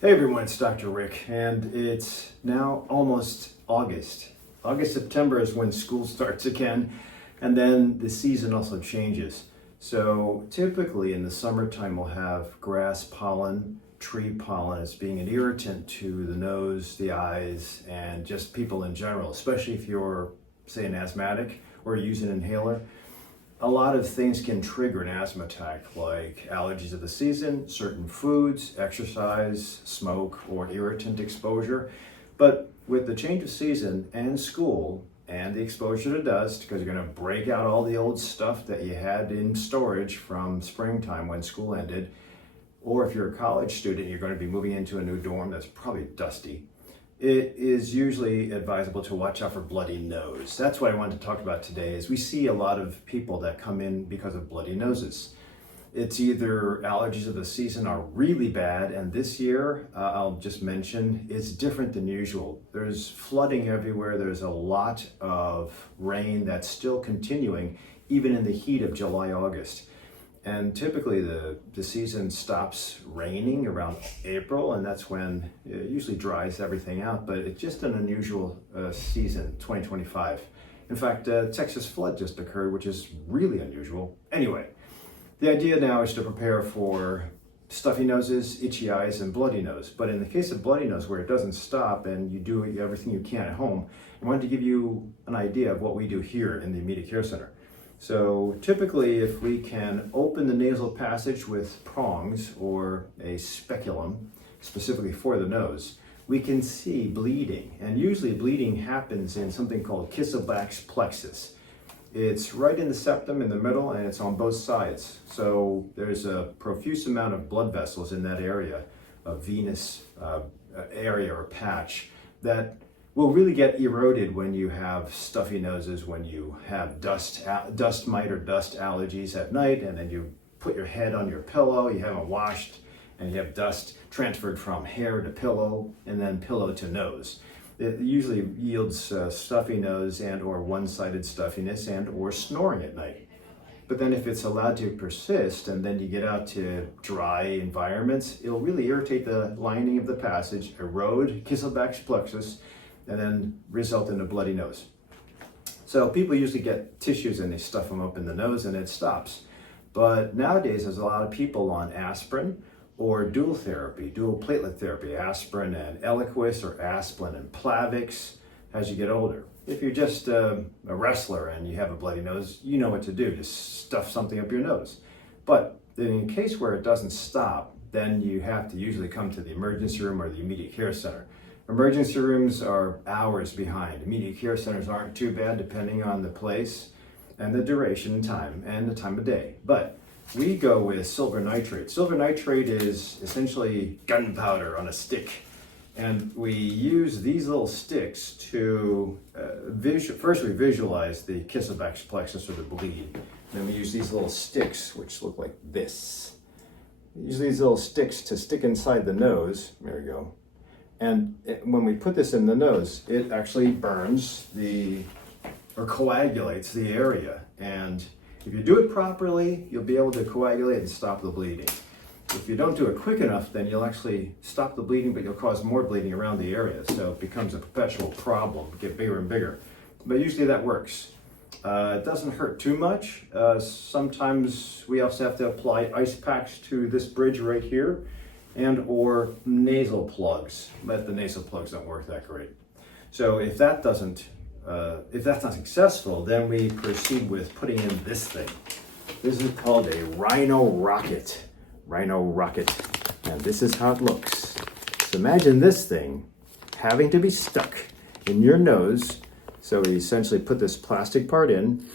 Hey everyone, it's Dr. Rick, and it's now almost August. September is when school starts again, and then the season also changes. So typically in the summertime, we'll have grass pollen, tree pollen as being an irritant to the nose, the eyes, and just people in general, especially if you're, say, an asthmatic or use an inhaler. A lot of things can trigger an asthma attack, like allergies of the season, certain foods, exercise, smoke, or irritant exposure. But with the change of season and school and the exposure to dust, because you're going to break out all the old stuff that you had in storage from springtime when school ended, or if you're a college student, you're going to be moving into a new dorm that's probably dusty. It is usually advisable to watch out for bloody nose. That's what I wanted to talk about today. Is we see a lot of people that come in because of bloody noses. It's either allergies of the season are really bad, and this year, I'll just mention, it's different than usual. There's flooding everywhere. There's a lot of rain that's still continuing, even in the heat of July, August. And typically the season stops raining around April, and that's when it usually dries everything out. But it's just an unusual season, 2025. In fact, Texas flood just occurred, which is really unusual. Anyway, the idea now is to prepare for stuffy noses, itchy eyes, and bloody nose. But in the case of bloody nose, where it doesn't stop and you do everything you can at home, I wanted to give you an idea of what we do here in the immediate care center. So typically, if we can open the nasal passage with prongs or a speculum, specifically for the nose, we can see bleeding. And usually bleeding happens in something called Kisselbach's plexus. It's right in the septum in the middle, and it's on both sides. So there's a profuse amount of blood vessels in that area, a venous area or patch, that will really get eroded when you have stuffy noses, when you have dust mite or dust allergies at night, and then you put your head on your pillow, you haven't washed, and you have dust transferred from hair to pillow, and then pillow to nose. It usually yields stuffy nose and or one-sided stuffiness and or snoring at night. But then if it's allowed to persist, and then you get out to dry environments, it'll really irritate the lining of the passage, erode Kisselbach's plexus, and then result in a bloody nose. So people usually get tissues and they stuff them up in the nose and it stops. But nowadays there's a lot of people on aspirin or dual therapy, dual platelet therapy, aspirin and Eliquis or aspirin and Plavix as you get older. If you're just a wrestler and you have a bloody nose, you know what to do, just stuff something up your nose. But in a case where it doesn't stop, then you have to usually come to the emergency room or the immediate care center. Emergency rooms are hours behind. Immediate care centers aren't too bad depending on the place and the duration and time and the time of day. But we go with silver nitrate. Silver nitrate is essentially gunpowder on a stick. And we use these little sticks to first we visualize the Kisselbach's plexus or the bleed. Then we use these little sticks, which look like this. We use these little sticks to stick inside the nose. There we go. And when we put this in the nose, it actually burns or coagulates the area. And if you do it properly, you'll be able to coagulate and stop the bleeding. If you don't do it quick enough, then you'll actually stop the bleeding, but you'll cause more bleeding around the area. So it becomes a perpetual problem, get bigger and bigger. But usually that works. It doesn't hurt too much. Sometimes we also have to apply ice packs to this bridge right here, and or nasal plugs, but the nasal plugs don't work that great. So if that's not successful, then we proceed with putting in this thing. This is called a Rhino Rocket. Rhino Rocket, and this is how it looks. So imagine this thing having to be stuck in your nose. So we essentially put this plastic part in,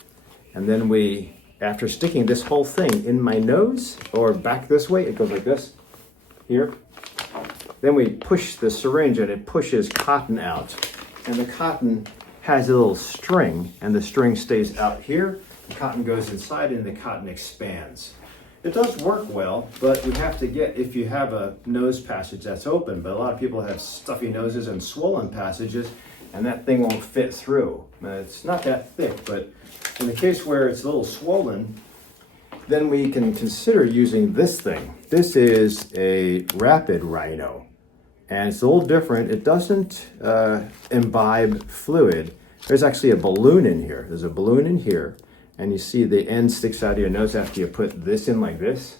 and then we, after sticking this whole thing in my nose or back this way, it goes like this. Here. Then we push the syringe and it pushes cotton out. And the cotton has a little string, and the string stays out here. The cotton goes inside and the cotton expands. It does work well, but we have to if you have a nose passage that's open, but a lot of people have stuffy noses and swollen passages, and that thing won't fit through. It's not that thick, but in the case where it's a little swollen, then we can consider using this thing. This is a rapid rhino. And it's a little different. It doesn't imbibe fluid. There's actually a balloon in here. There's a balloon in here. And you see the end sticks out of your nose after you put this in like this.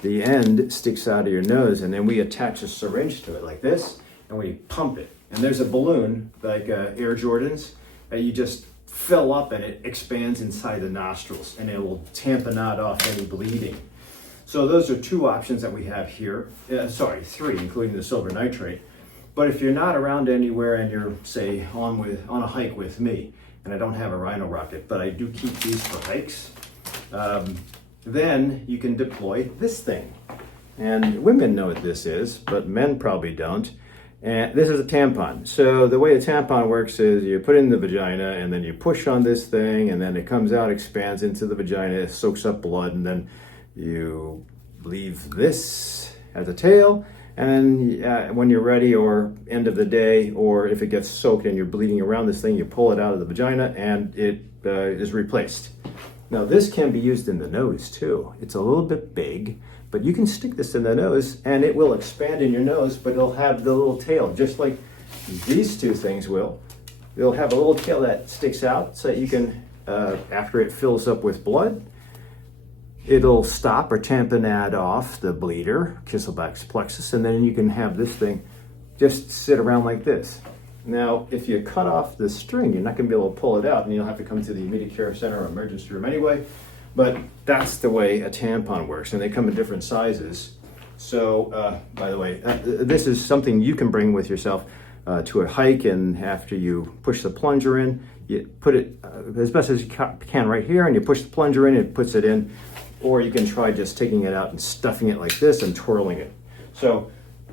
The end sticks out of your nose, and then we attach a syringe to it like this, and we pump it. And there's a balloon, like Air Jordans, that you just fill up and it expands inside the nostrils, and it will tamponade off any bleeding. So those are 2 options that we have here. Sorry, 3, including the silver nitrate. But if you're not around anywhere and you're, say, on a hike with me, and I don't have a rhino rocket, but I do keep these for hikes, then you can deploy this thing. And women know what this is, but men probably don't. And this is a tampon. So the way a tampon works is you put it in the vagina, and then you push on this thing, and then it comes out, expands into the vagina, it soaks up blood, and then you leave this as a tail. And then when you're ready, or end of the day, or if it gets soaked and you're bleeding around this thing, you pull it out of the vagina and it is replaced. Now this can be used in the nose too. It's a little bit big, but you can stick this in the nose and it will expand in your nose, but it'll have the little tail, just like these 2 things will. It'll have a little tail that sticks out so that you can, after it fills up with blood, it'll stop or tamponade off the bleeder, Kisselback's plexus, and then you can have this thing just sit around like this. Now, if you cut off the string, you're not going to be able to pull it out, and you'll have to come to the immediate care center or emergency room anyway. But that's the way a tampon works, and they come in different sizes. So, by the way, this is something you can bring with yourself to a hike, and after you push the plunger in, you put it as best as you can right here, and you push the plunger in, it puts it in. Or you can try just taking it out and stuffing it like this and twirling it. So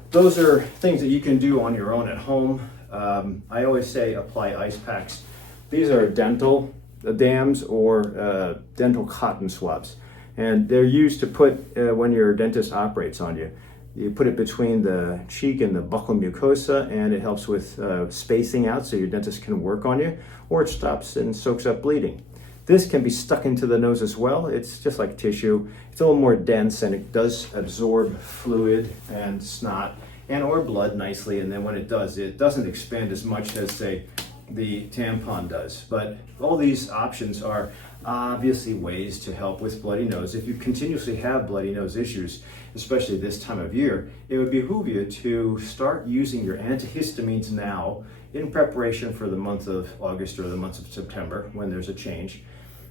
those are things that you can do on your own at home. I always say apply ice packs. These are dental dams or dental cotton swabs. And they're used to put, when your dentist operates on you, you put it between the cheek and the buccal mucosa, and it helps with spacing out so your dentist can work on you, or it stops and soaks up bleeding. This can be stuck into the nose as well. It's just like tissue. It's a little more dense, and it does absorb fluid and snot and or blood nicely. And then when it does, it doesn't expand as much as, say, the tampon does. But all these options are obviously ways to help with bloody nose. If you continuously have bloody nose issues, especially this time of year, it would behoove you to start using your antihistamines now in preparation for the month of August or the month of September when there's a change.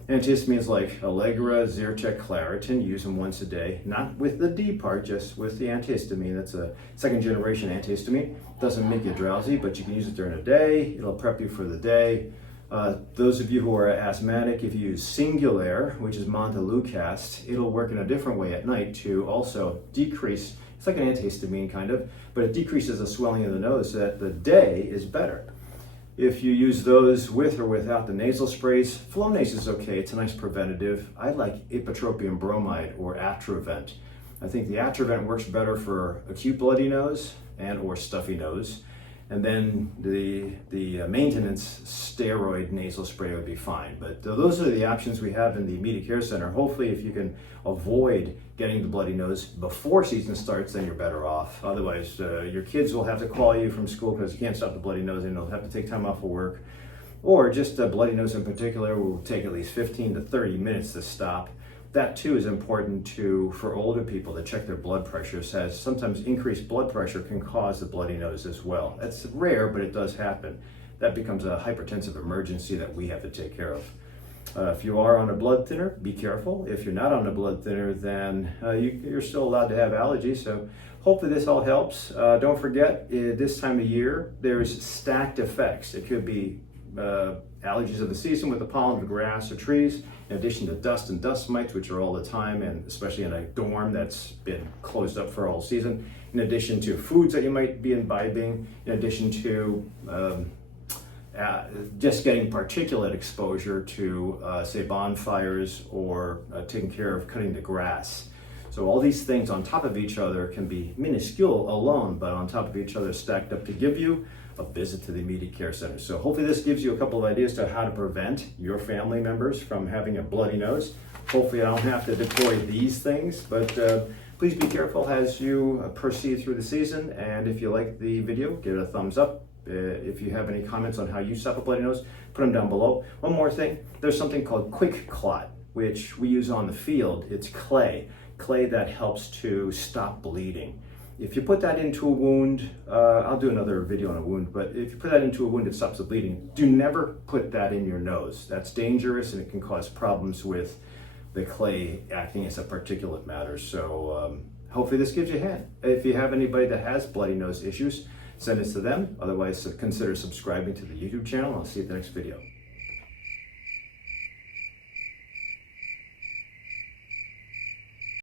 Antihistamines like Allegra, Zyrtec, Claritin, use them once a day, not with the D part, just with the antihistamine. That's a 2nd generation antihistamine. Doesn't make you drowsy, but you can use it during the day. It'll prep you for the day. Those of you who are asthmatic, if you use Singulair, which is Montelukast, it'll work in a different way at night to also decrease, it's like an antihistamine kind of, but it decreases the swelling of the nose so that the day is better. If you use those with or without the nasal sprays, Flonase is okay. It's a nice preventative. I like ipratropium bromide or Atrovent. I think the Atrovent works better for acute bloody nose and or stuffy nose. And then the maintenance steroid nasal spray would be fine. But those are the options we have in the immediate care center. Hopefully, if you can avoid getting the bloody nose before season starts, then you're better off. Otherwise, your kids will have to call you from school because you can't stop the bloody nose, and they'll have to take time off of work. Or just a bloody nose in particular will take at least 15 to 30 minutes to stop. That too is important for older people to check their blood pressures, as sometimes increased blood pressure can cause the bloody nose as well. That's rare, but it does happen. That becomes a hypertensive emergency that we have to take care of. If you are on a blood thinner, be careful. If you're not on a blood thinner, then you're still allowed to have allergies. So hopefully this all helps. Don't forget, this time of year, there's stacked effects. It could be allergies of the season with the pollen of grass or trees, in addition to dust and dust mites, which are all the time, and especially in a dorm that's been closed up for all season, in addition to foods that you might be imbibing, in addition to just getting particulate exposure to, say, bonfires or taking care of cutting the grass. So all these things on top of each other can be minuscule alone, but on top of each other stacked up to give you a visit to the immediate care center. So hopefully this gives you a couple of ideas to how to prevent your family members from having a bloody nose. Hopefully I don't have to deploy these things, but Please be careful as you proceed through the season, and if you like the video, give it a thumbs up. If you have any comments on how you stop a bloody nose, put them down below. One more thing, there's something called quick clot, which we use on the field. It's clay that helps to stop bleeding. If you put that into a wound, I'll do another video on a wound, but if you put that into a wound, it stops the bleeding. Do never put that in your nose. That's dangerous and it can cause problems with the clay acting as a particulate matter. So hopefully this gives you a hand. If you have anybody that has bloody nose issues, send this to them. Otherwise, consider subscribing to the YouTube channel. I'll see you at the next video.